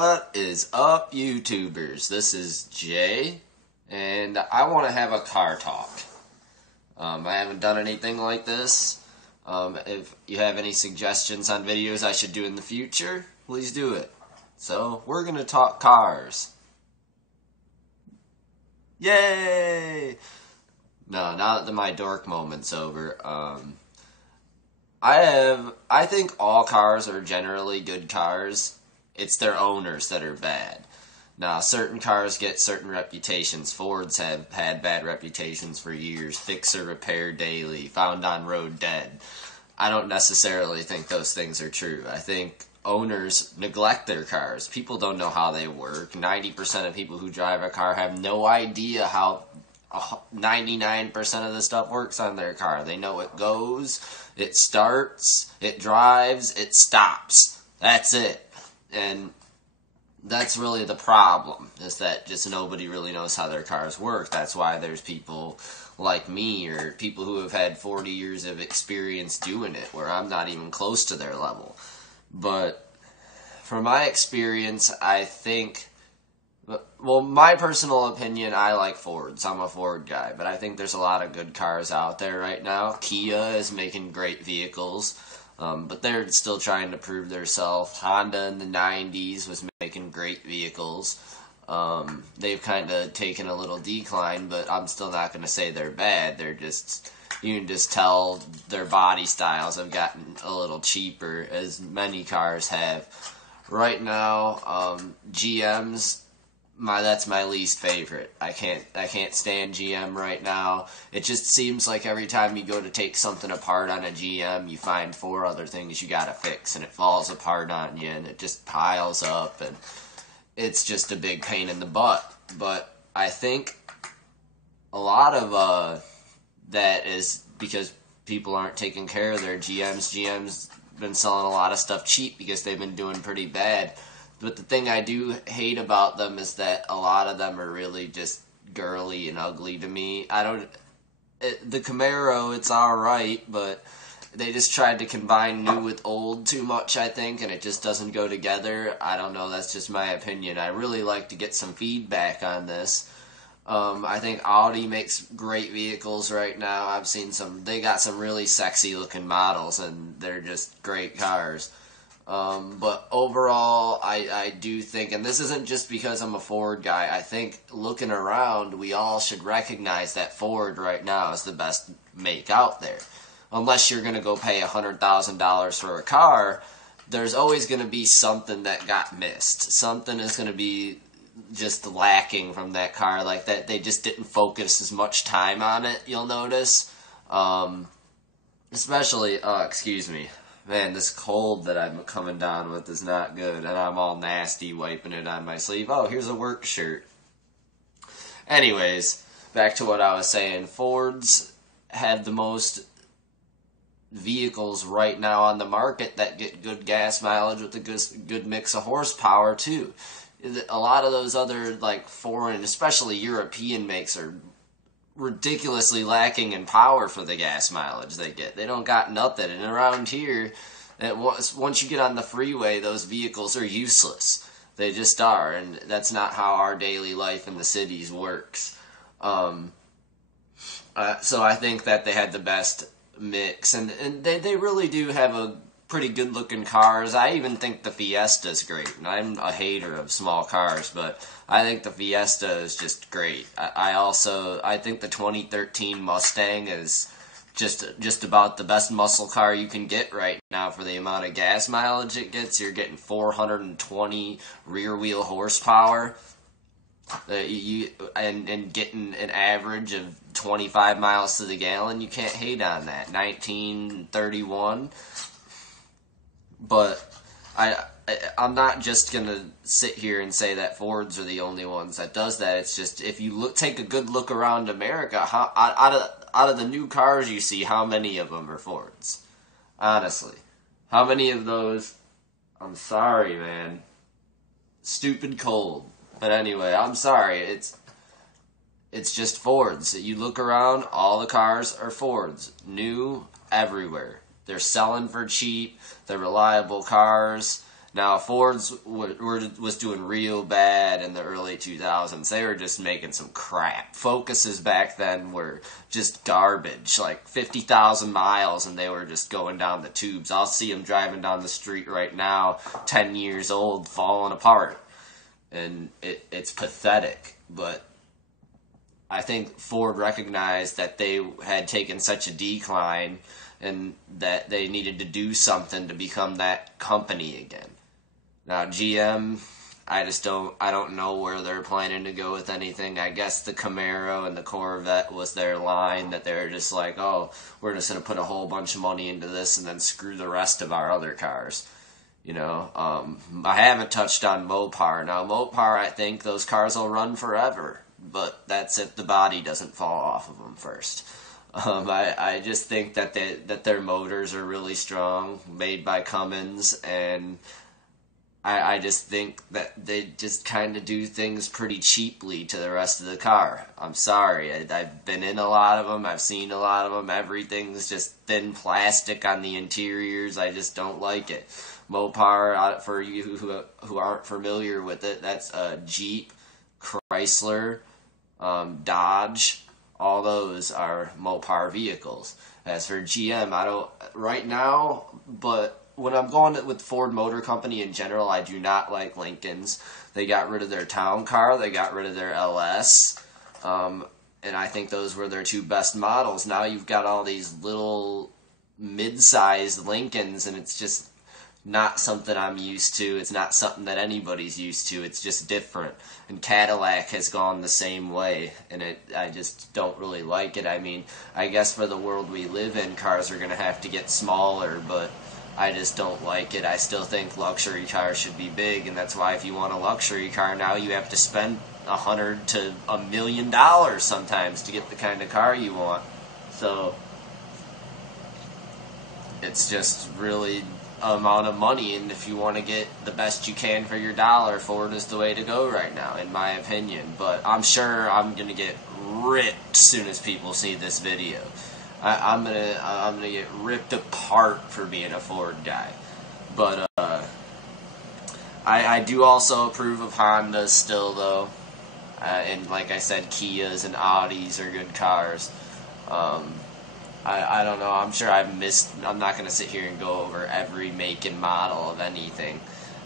What is up, YouTubers? This is Jay, and I want to have a car talk. I haven't done anything like this. If you have any suggestions on videos I should do in the future, please do it. So, we're going to talk cars. Yay! No, now that my dork moment's over, I think all cars are generally good cars. It's their owners that are bad. Now, certain cars get certain reputations. Fords have had bad reputations for years. Fix or repair daily. Found on road dead. I don't necessarily think those things are true. I think owners neglect their cars. People don't know how they work. 90% of people who drive a car have no idea how 99% of the stuff works on their car. They know it goes, it starts, it drives, it stops. That's it. And that's really the problem, is that just nobody really knows how their cars work. That's why there's people like me, or people who have had 40 years of experience doing it, where I'm not even close to their level. But from my experience, I think, well, my personal opinion, I like Fords. I'm a Ford guy, but I think there's a lot of good cars out there right now. Kia is making great vehicles. But they're still trying to prove themselves. Honda in the 90s was making great vehicles. They've kind of taken a little decline, but I'm still not going to say they're bad. They're just, you can just tell their body styles have gotten a little cheaper, as many cars have. Right now, GM's, that's my least favorite. I can't stand GM right now. It just seems like every time you go to take something apart on a GM, you find 4 other things you gotta fix, and it falls apart on you, and it just piles up, and it's just a big pain in the butt. But I think a lot of that is because people aren't taking care of their GMs. GM's been selling a lot of stuff cheap because they've been doing pretty bad. But the thing I do hate about them is that a lot of them are really just girly and ugly to me. The Camaro, it's alright, but they just tried to combine new with old too much, I think, and it just doesn't go together. I don't know, that's just my opinion. I really like to get some feedback on this. I think Audi makes great vehicles right now. I've seen they got some really sexy looking models, and they're just great cars. But overall, I do think, and this isn't just because I'm a Ford guy, I think looking around, we all should recognize that Ford right now is the best make out there. Unless you're going to go pay $100,000 for a car, there's always going to be something that got missed. Something is going to be just lacking from that car, like that they just didn't focus as much time on it, you'll notice. Especially, excuse me. Man, this cold that I'm coming down with is not good, and I'm all nasty wiping it on my sleeve. Oh, here's a work shirt. Anyways, back to what I was saying. Fords have the most vehicles right now on the market that get good gas mileage with a good mix of horsepower, too. A lot of those other, like, foreign, especially European makes are ridiculously lacking in power for the gas mileage they get. They don't got nothing. And around here, once you get on the freeway, those vehicles are useless. They just are, and that's not how our daily life in the cities works. So I think that they had the best mix, and they really do have a pretty good looking cars. I even think the Fiesta's great, and I'm a hater of small cars, but I think the Fiesta is just great. I think the 2013 Mustang is just about the best muscle car you can get right now for the amount of gas mileage it gets. You're getting 420 rear wheel horsepower, and getting an average of 25 miles to the gallon. You can't hate on that. 1931. But I'm not just going to sit here and say that Fords are the only ones that does that. It's just, if you take a good look around America, out of the new cars you see, how many of them are Fords? Honestly. How many of those? I'm sorry, man. Stupid cold. But anyway, I'm sorry. It's just Fords. You look around, all the cars are Fords. New everywhere. They're selling for cheap. They're reliable cars. Now, Ford's was doing real bad in the early 2000s. They were just making some crap. Focuses back then were just garbage, like 50,000 miles, and they were just going down the tubes. I'll see them driving down the street right now, 10 years old, falling apart. And it's pathetic, but I think Ford recognized that they had taken such a decline and that they needed to do something to become that company again. Now, GM, I don't know where they're planning to go with anything. I guess the Camaro and the Corvette was their line, that they're just like, oh, we're just going to put a whole bunch of money into this and then screw the rest of our other cars. You know, I haven't touched on Mopar. Now, Mopar, I think those cars will run forever, but that's if the body doesn't fall off of them first. I just think that their motors are really strong, made by Cummins, and I just think that they just kind of do things pretty cheaply to the rest of the car. I'm sorry. I've been in a lot of them. I've seen a lot of them. Everything's just thin plastic on the interiors. I just don't like it. Mopar, for you who aren't familiar with it, that's a Jeep, Chrysler, Dodge. All those are Mopar vehicles. As for GM, I don't right now, but when I'm going with Ford Motor Company in general, I do not like Lincolns. They got rid of their town car. They got rid of their LS. And I think those were their two best models. Now you've got all these little mid-sized Lincolns, and it's just not something I'm used to. It's not something that anybody's used to. It's just different. And Cadillac has gone the same way, and I just don't really like it. I mean, I guess for the world we live in, cars are going to have to get smaller, but I just don't like it. I still think luxury cars should be big, and that's why if you want a luxury car now, you have to spend $100,000 to $1 million sometimes to get the kind of car you want. So it's just really amount of money, and if you want to get the best you can for your dollar, Ford is the way to go right now, in my opinion. But I'm sure I'm gonna get ripped as soon as people see this video. I'm gonna get ripped apart for being a Ford guy. But I do also approve of Hondas still, though, and like I said, Kias and Audis are good cars. I don't know, I'm sure I'm not going to sit here and go over every make and model of anything.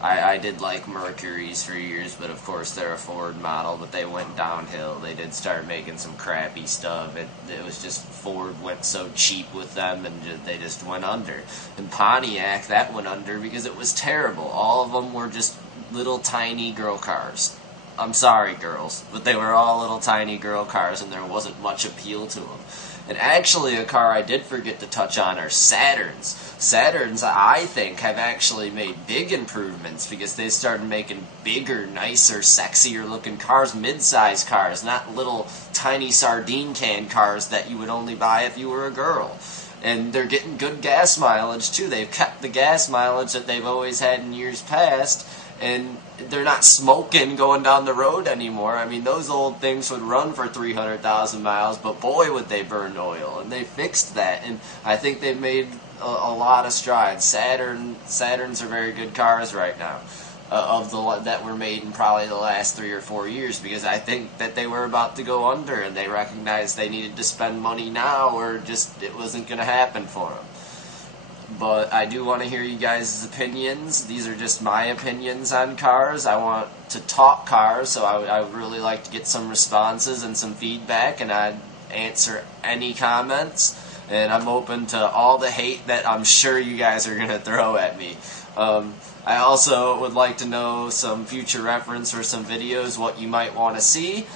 I did like Mercuries for years, but of course they're a Ford model, but they went downhill. They did start making some crappy stuff. It was just Ford went so cheap with them, and they just went under. And Pontiac, that went under because it was terrible. All of them were just little tiny girl cars. I'm sorry, girls, but they were all little tiny girl cars, and there wasn't much appeal to them. And actually, a car I did forget to touch on are Saturns. Saturns, I think, have actually made big improvements because they started making bigger, nicer, sexier-looking cars, mid-size cars, not little tiny sardine can cars that you would only buy if you were a girl. And they're getting good gas mileage, too. They've kept the gas mileage that they've always had in years past, and they're not smoking going down the road anymore. I mean, those old things would run for 300,000 miles, but boy, would they burn oil. And they fixed that, and I think they've made a lot of strides. Saturns are very good cars right now, that were made in probably the last 3 or 4 years, because I think that they were about to go under, and they recognized they needed to spend money now, or just it wasn't going to happen for them. But I do want to hear you guys' opinions. These are just my opinions on cars. I want to talk cars, so I would really like to get some responses and some feedback, and I'd answer any comments. And I'm open to all the hate that I'm sure you guys are going to throw at me. I also would like to know some future reference for some videos, what you might want to see.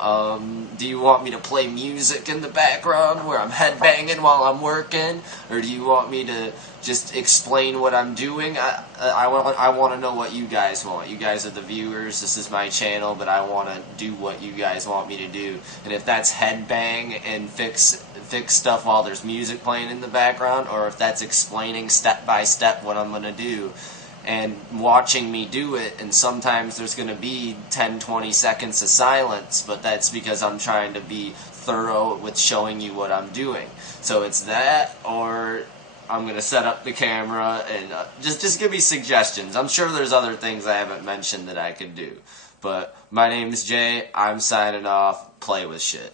Do you want me to play music in the background where I'm headbanging while I'm working? Or do you want me to just explain what I'm doing? I want to know what you guys want. You guys are the viewers. This is my channel, but I want to do what you guys want me to do. And if that's headbang and fix stuff while there's music playing in the background, or if that's explaining step by step what I'm going to do, and watching me do it, and sometimes there's going to be 10-20 seconds of silence, but that's because I'm trying to be thorough with showing you what I'm doing. So it's that, or I'm gonna set up the camera, and just give me suggestions. I'm sure there's other things I haven't mentioned that I could do. But my name is Jay. I'm signing off. Play with shit.